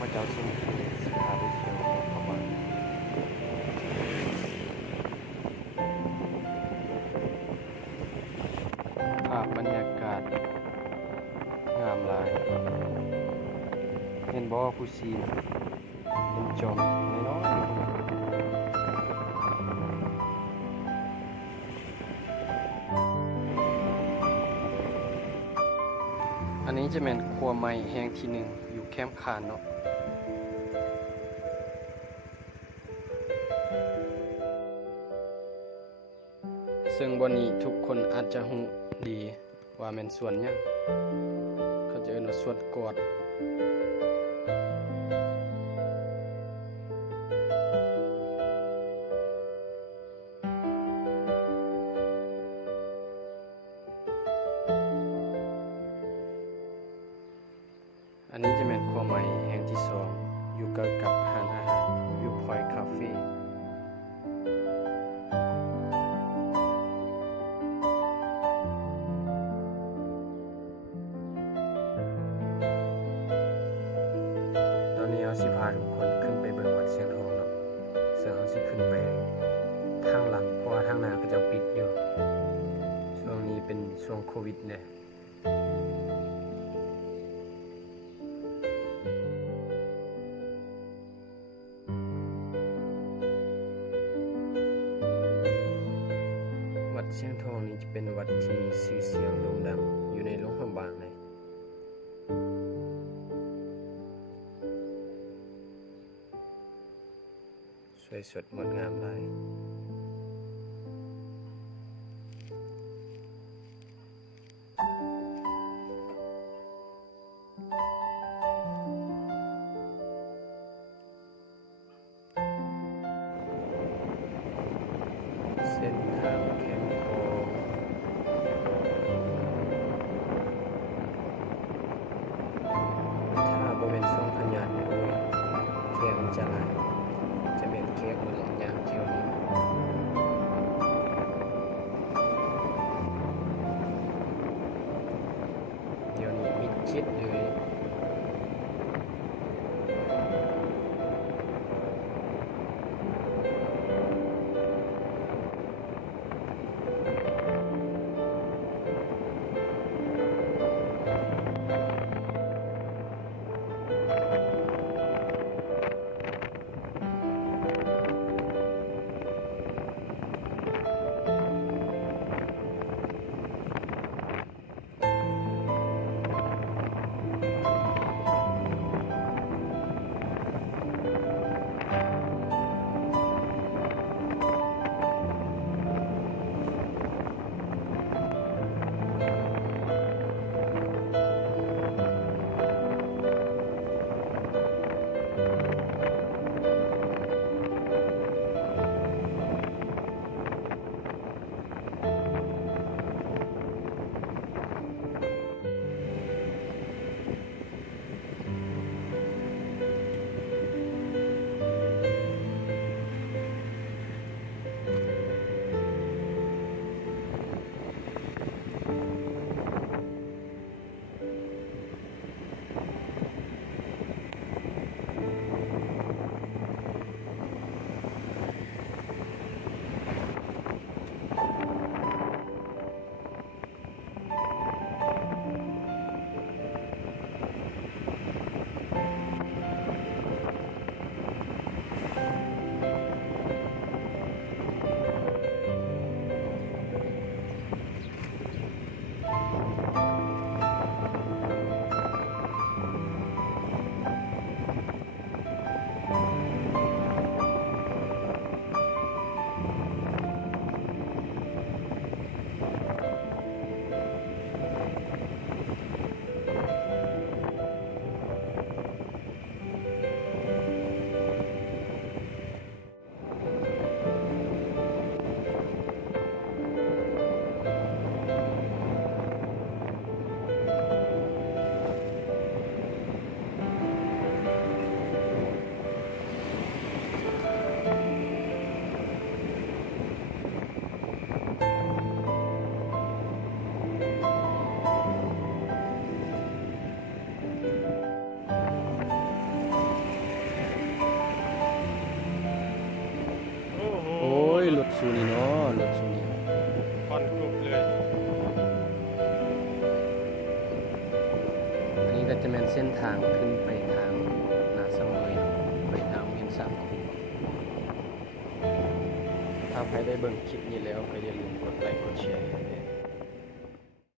พเจ้าซึ่งคือสิพาไปเที่ยวพม่าภาพบรรยากาศงามหลายเห็นบ่ผู้ซีนเห็นจอมน้อยๆอันนี้จะเป็นครัวใหม่แห่งที่หนึ่งอยู่แคมป์คานเนาะซึ่งบนนี้ทุกคนอาจจะรู้ดีว่าแม่นสวนหยังเขาจะเอิ้นว่าสวนกอดอันนี้จะเป็นครัวใหม่แห่งที่2อยู่กับร้านอาหารวิวพอยต์คาเฟ่ตอนนี้เราสิพาทุกคนขึ้นไปเบิ่งวัดเสียงทองเนาะซึ่งเราสิขึ้นไปทางหลังเพราะว่าทางหน้าก็จะปิดอยู่ช่วงนี้เป็นช่วงโควิดเนี่ยวัดเสียงทองนี้จะเป็นวัดที่มีชื่อเสียงโด่งดังอยู่ในหลวงพระบางเลยสวยสดงดงามหลายเส้นทางแคมป์โคงถ้าบ่เป็นช่วงพญาเนี่ยโอ้ยแขกมันจะหลายจะเป็นแขกหมดแหละอย่างเที่ยวนี้เดี๋ยวนี้มิดชิดเลย ถซูนี่เนาะรถซูนี่ คอนกรุบเลย อันนี้ก็จะเป็นเส้นทางขึ้นไปทางนาสมอยไปทางเวียงสามคูถ้าใครได้เบิ่งคลิปนี้แล้วก็อย่าลืมกดไลค์กดแชร์